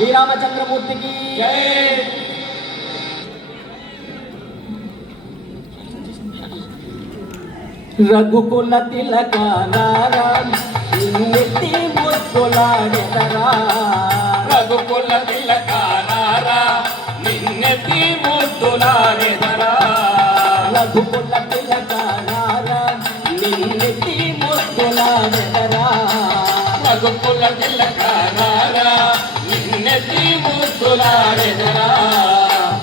శ్రీరామచంద్రమూర్తికి రఘుకుల తిలక నెత్తి ముద్దులాడెదరా రఘుకుల తిలక నిన్నెత్తి ముద్దులాడెదరా రఘుకుల తిలక నిన్నెత్తి ముద్దులాడెదరా రఘుకుల తిలక నిన్నెత్తి ముద్దులాడెదరా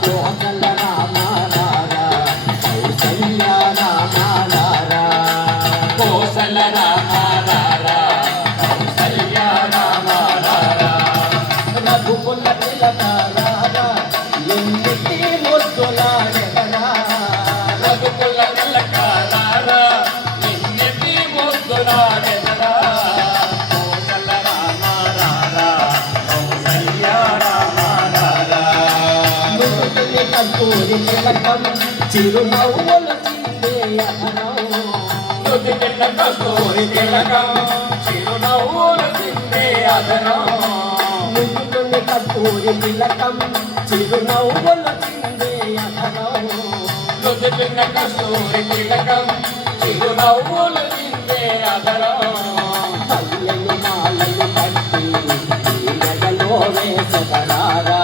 కోసల రామారా కౌసల్య రామారా కోసల రామారా కౌసల్య రామారా రఘుకుల తిలక నిన్నెత్తి ముద్దులాడెదరా రఘుకుల తిలక నిన్నెత్తి ముద్దులాడెదరా కోసల రామారా కౌసల్య రామారా నుదుటిని కస్తూరి తిలకం చిరునవ్వులు చిందే అహరం నుదుటిన కస్తూరి తిలకం చిరునవ్వులు చిందే అదరం నుదుటిని కస్తూరి తిలకం చిరునవ్వులు చిందే అహరం నుదుటిన కస్తూరి తిలకం చిరునవ్వులు చిందే అదరం పల్లెలు మాలలు కట్టి ఈ మెడలో వేసదరారా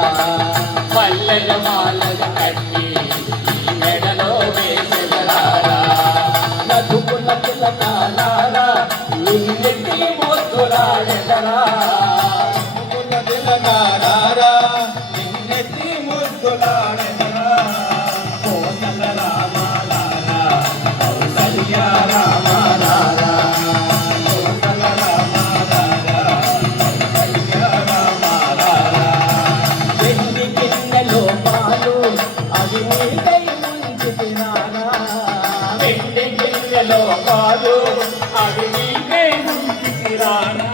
పల్లెలు మాలలు కట్టి ఈ మెడలో వేసెదరారా రఘుకుల తిలకాలారా నిన్నెత్తి ముద్దులాడెదరా రఘుకుల తిలకాలారా నిన్నెత్తి ముద్దులాడెదరా కోసల రామాలారా కౌసల్య రామాలారా కోసల రామాలారా కౌసల్య రామాలారా వెండి గిన్నెలో పాలు అవి నీకై ఉంచితిరారా వెండి గిన్నెలో పాలు అవి నీకై ఉంచితిరానా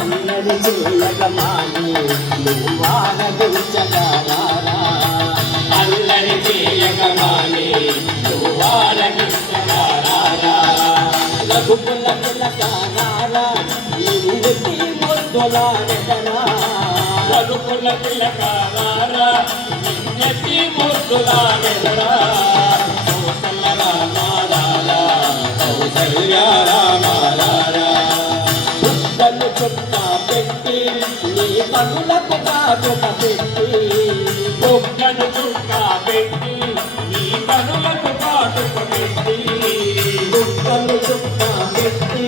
అల్లరి చేయగమాని నువ్వారగించగారా అల్లరి చేయగమాని నువ్వారగించగారా రఘుకుల తిలకాలారా నిన్నెత్తి ముద్దులాడెదరా రఘుకుల తిలకాలారా నిన్నెత్తి ముద్దులాడెదరా కోసల రామాలారా కౌసల్య రామాలారా బుట్టలు చుట్ట పెట్టి నీ కనులకు కాటుక పెట్టి బొగ్గను చుక్క పెట్టి నీ కనులకు కాటుక పెట్టి బుట్టలు చుట్ట పెట్టి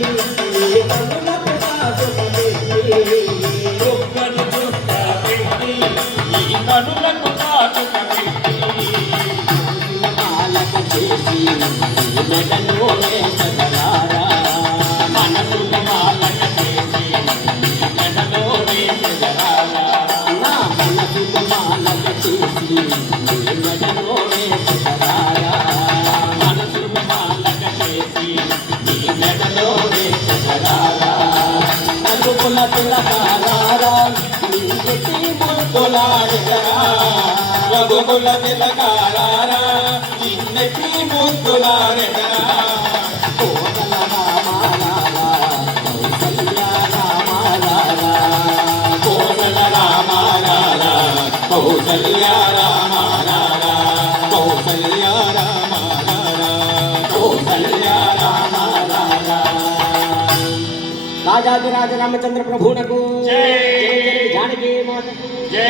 నీ కనులకు కాటుక పెట్టి బొగ్గను చుక్క పెట్టి నీ కనులకు కాటుక పెట్టి మాలక చేసి నీ మెడలో వేసదరారా మనసుల మాలక చేసి నీ మెడలో వేసెదరారా నా మనసుకు మాలక చేసి నీ మెడలో వేసదరారా మనసుల మాలక చేసి నీ మెడలో వేసెదరారా రఘుకుల తిలకాలారా నిన్నెత్తి ముద్దులాడెదరా రఘుకుల తిలకాలారా నిన్నెత్తి ముద్దులాడెదరా కోసల రామాలారా కౌసల్య రామాలారా కోసల రామాలారా కౌసల్య రామాలారా కౌసల్య రామాలారా కౌసల్య రామాలారా రాజాదిరాజ రామచంద్ర ప్రభువునకు జై. జై జై జానకి మాతకు జై